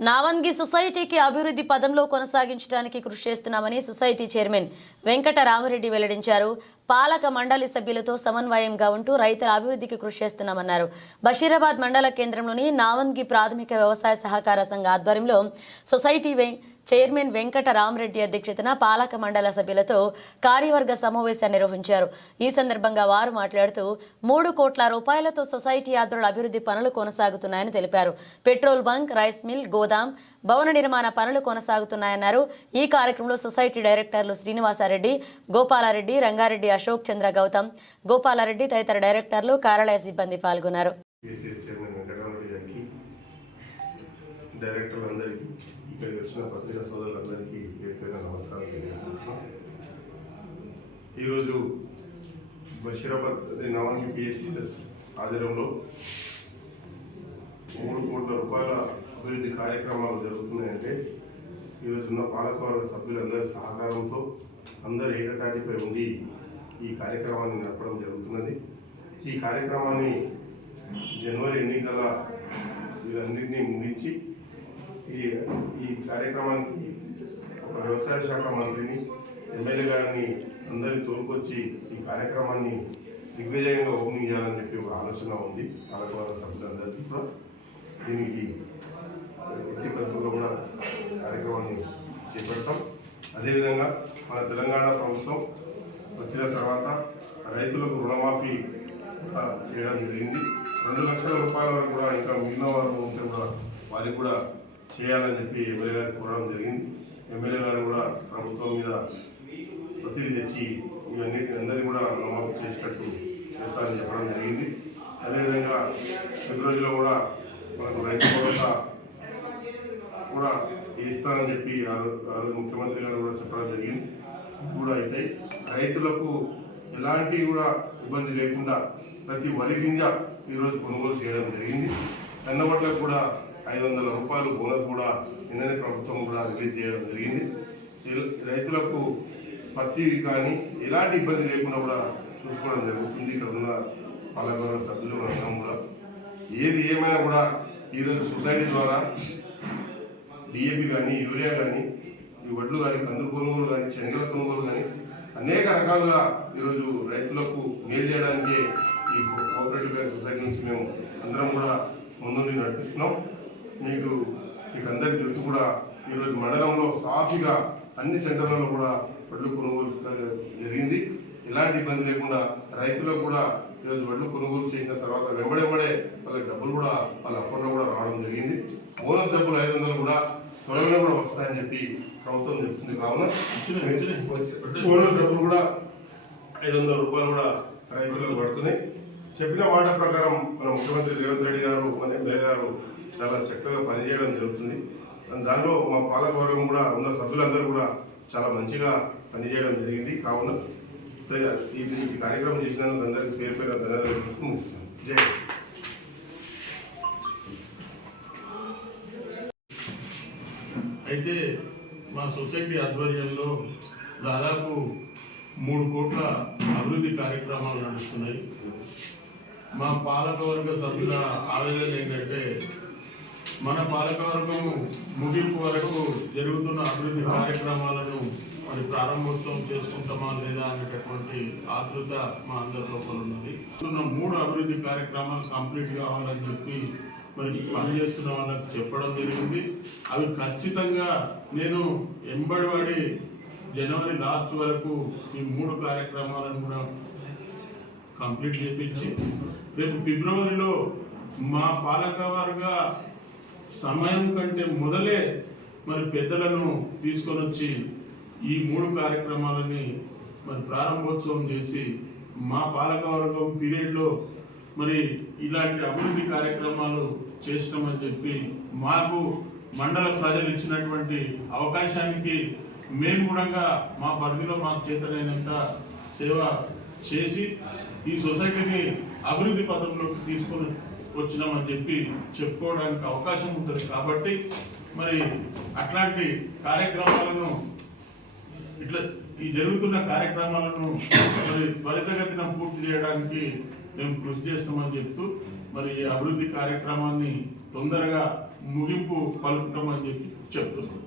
నావంగి సొసైటీకి అభివృద్ధి పదంలో కొనసాగించడానికి కృషి చేస్తున్నామని సొసైటీ చైర్మన్ వెంకట రామరెడ్డి వెల్లడించారు. పాలక మండలి సభ్యులతో సమన్వయంగా ఉంటూ రైతుల అభివృద్ధికి కృషి చేస్తున్నామన్నారు. బషీరాబాద్ మండల కేంద్రంలోని నావంగి ప్రాథమిక వ్యవసాయ సహకార సంఘ ఆధ్వర్యంలో సొసైటీ చైర్మన్ వెంకట రామరెడ్డి అధ్యక్షతన పాలక మండల సభ్యులతో కార్యవర్గ సమావేశాన్ని నిర్వహించారు. ఈ సందర్భంగా వారు మాట్లాడుతూ మూడు కోట్ల రూపాయలతో సొసైటీ ఆధ్వర్యుల అభివృద్ధి పనులు కొనసాగుతున్నాయని తెలిపారు. పెట్రోల్ బంక్ రైస్ మిల్ గోదాం భవన నిర్మాణ పనులు కొనసాగుతున్నాయన్నారు. ఈ కార్యక్రమంలో సొసైటీ డైరెక్టర్లు శ్రీనివాసారెడ్డి గోపాలారెడ్డి రంగారెడ్డి అశోక్ చంద్ర గౌతమ్ గోపాలారెడ్డి తదితర డైరెక్టర్లు కార్యాలయ సిబ్బంది పాల్గొన్నారు. డైరెక్టర్లందరికీ ఇక్కడికి వచ్చిన పత్రికా సోదరులందరికీ ఏర్పడిన నమస్కారం తెలియజేసుకుంటున్నాం ఈరోజు బషీరాబాద్ నవాంగి పిఎస్సిఎస్ ఆధ్వర్యంలో మూడు కోట్ల రూపాయల అభివృద్ధి కార్యక్రమాలు జరుగుతున్నాయంటే ఈరోజు ఉన్న పాలకవర్గ సభ్యులందరి సహకారంతో అందరు ఏకతాటిపై ఉండి ఈ కార్యక్రమాన్ని నడపడం జరుగుతున్నది. ఈ కార్యక్రమాన్ని జనవరి ఎన్నికల వీరన్నింటినీ ముగించి ఈ ఈ కార్యక్రమానికి వ్యవసాయ శాఖ మంత్రిని ఎమ్మెల్యే గారిని అందరినీ తోలుకొచ్చి ఈ కార్యక్రమాన్ని దిగ్విజయంగా ఓపెనింగ్ చేయాలని చెప్పి ఒక ఆలోచన ఉంది. పాలకవర్గ సభ్యులందరికీ కూడా. దీనికి ఎట్టి పరిస్థితుల్లో కూడా కార్యక్రమాన్ని చేపడతాం. అదేవిధంగా మన తెలంగాణ ప్రభుత్వం వచ్చిన తర్వాత రైతులకు రుణమాఫీ చేయడం జరిగింది. రెండు లక్షల రూపాయల వరకు కూడా ఇంకా మిగిలిన వారు ఉంటే కూడా వారికి కూడా చేయాలని చెప్పి ఎమ్మెల్యే గారికి కోరడం జరిగింది. ఎమ్మెల్యే గారు కూడా ప్రభుత్వం మీద ఒత్తిడి తెచ్చి ఇవన్నీ అందరినీ కూడా రుణమాఫీ చేసేటట్టు చేస్తారని చెప్పడం జరిగింది. అదేవిధంగా ఫిబ్రవరిలో కూడా మనకు రైతు భరోసా కూడా ఇస్తానని చెప్పి ఆ ముఖ్యమంత్రి గారు కూడా చెప్పడం జరిగింది. కూడా అయితే రైతులకు ఎలాంటి కూడా ఇబ్బంది లేకుండా ప్రతి వరి గింజ ఈరోజు కొనుగోలు చేయడం జరిగింది. సన్నబట్లకు కూడా ఐదు వందల రూపాయలు బోనస్ కూడా నిన్ననే ప్రభుత్వం కూడా రిలీజ్ చేయడం జరిగింది. రైతులకు పత్తి కానీ ఎలాంటి ఇబ్బంది లేకుండా కూడా చూసుకోవడం జరుగుతుంది. ఇక్కడ ఉన్న పాలకవర్గ సభ్యులు అందరం కూడా. ఏది ఏమైనా కూడా ఈరోజు సొసైటీ ద్వారా డిఏపి కానీ యూరియా కానీ ఈ వడ్లు కానీ కందులు కొనుగోలు కానీ శనగల కొనుగోలు కానీ అనేక రకాలుగా ఈరోజు రైతులకు మేలు చేయడానికి ఈ కోఆపరేటివ్ బ్యాంక్ సొసైటీ నుంచి మేము అందరం కూడా ముందు నడిపిస్తున్నాం. మీకు మీకు అందరికీ తెలుసు కూడా ఈరోజు మండలంలో సాఫీగా అన్ని సెంటర్లలో కూడా వడ్లు కొనుగోలు జరిగింది. ఎలాంటి ఇబ్బంది లేకుండా రైతులకు కూడా ఈరోజు వడ్లు కొనుగోలు చేసిన తర్వాత వెంబడెంబడే వాళ్ళకి డబ్బులు కూడా వాళ్ళ అకౌంట్లో కూడా రావడం జరిగింది. బోనస్ డబ్బులు ఐదు వందలు కూడా త్వరలో కూడా వస్తాయని చెప్పి ప్రభుత్వం చెప్తుంది. కావున బోనస్ డబ్బులు కూడా ఐదు వందల రూపాయలు కూడా రైతులకు పడుతున్నాయి. చెప్పిన మాట ప్రకారం మన ముఖ్యమంత్రి రేవంత్ రెడ్డి గారు మన ఎమ్మెల్యే గారు చాలా చక్కగా పనిచేయడం జరుగుతుంది. దానిలో మా పాలకవర్గం కూడా ఉన్న సభ్యులందరూ కూడా చాలా మంచిగా పనిచేయడం జరిగింది. కావున ఈ కార్యక్రమం చేసినందుకు అందరికీ పేరు పేరు ధన్యవాదాలు జై అయితే మా సొసైటీ ఆధ్వర్యంలో దాదాపు మూడు కోట్ల అభివృద్ధి కార్యక్రమాలు నడుస్తున్నాయి. మా పాలకవర్గ సభ్యుల ఆవేదన ఏంటంటే మన పాలకవర్గం ముగింపు వరకు జరుగుతున్న అభివృద్ధి కార్యక్రమాలను మరి ప్రారంభోత్సవం చేసుకుంటామా లేదా అనేటటువంటి ఆతృత మా అందరి లోపల ఉన్నది. మూడు అభివృద్ధి కార్యక్రమాలు కంప్లీట్ కావాలని చెప్పి మరి పనిచేస్తున్న వాళ్ళకి చెప్పడం జరిగింది. అవి ఖచ్చితంగా నేను ఎంబడిపడి జనవరి లాస్ట్ వరకు ఈ మూడు కార్యక్రమాలను కూడా కంప్లీట్ చేపించి రేపు ఫిబ్రవరిలో మా పాలక పాలకవర్గ సమయం కంటే మొదలే మరి పెద్దలను తీసుకొని వచ్చి ఈ మూడు కార్యక్రమాలని మరి ప్రారంభోత్సవం చేసి మా పాలకవర్గం పీరియడ్లో మరి ఇలాంటి అభివృద్ధి కార్యక్రమాలు చేస్తామని చెప్పి మాకు మండల ప్రజలు ఇచ్చినటువంటి అవకాశానికి మేము కూడా మా పరిధిలో మాకు చేతనైనంత సేవ చేసి ఈ సొసైటీని అభివృద్ధి పథంలోకి తీసుకొని వచ్చినామని చెప్పి చెప్పుకోవడానికి అవకాశం ఉంటుంది కాబట్టి మరి అట్లాంటి కార్యక్రమాలను ఇట్లా ఈ జరుగుతున్న కార్యక్రమాలను మరి త్వరితగతిన పూర్తి చేయడానికి మేము కృషి చేస్తామని చెప్తూ మరి ఈ అభివృద్ధి కార్యక్రమాన్ని తొందరగా ముగింపు పలుకుతామని చెప్పి చెప్తున్నాం.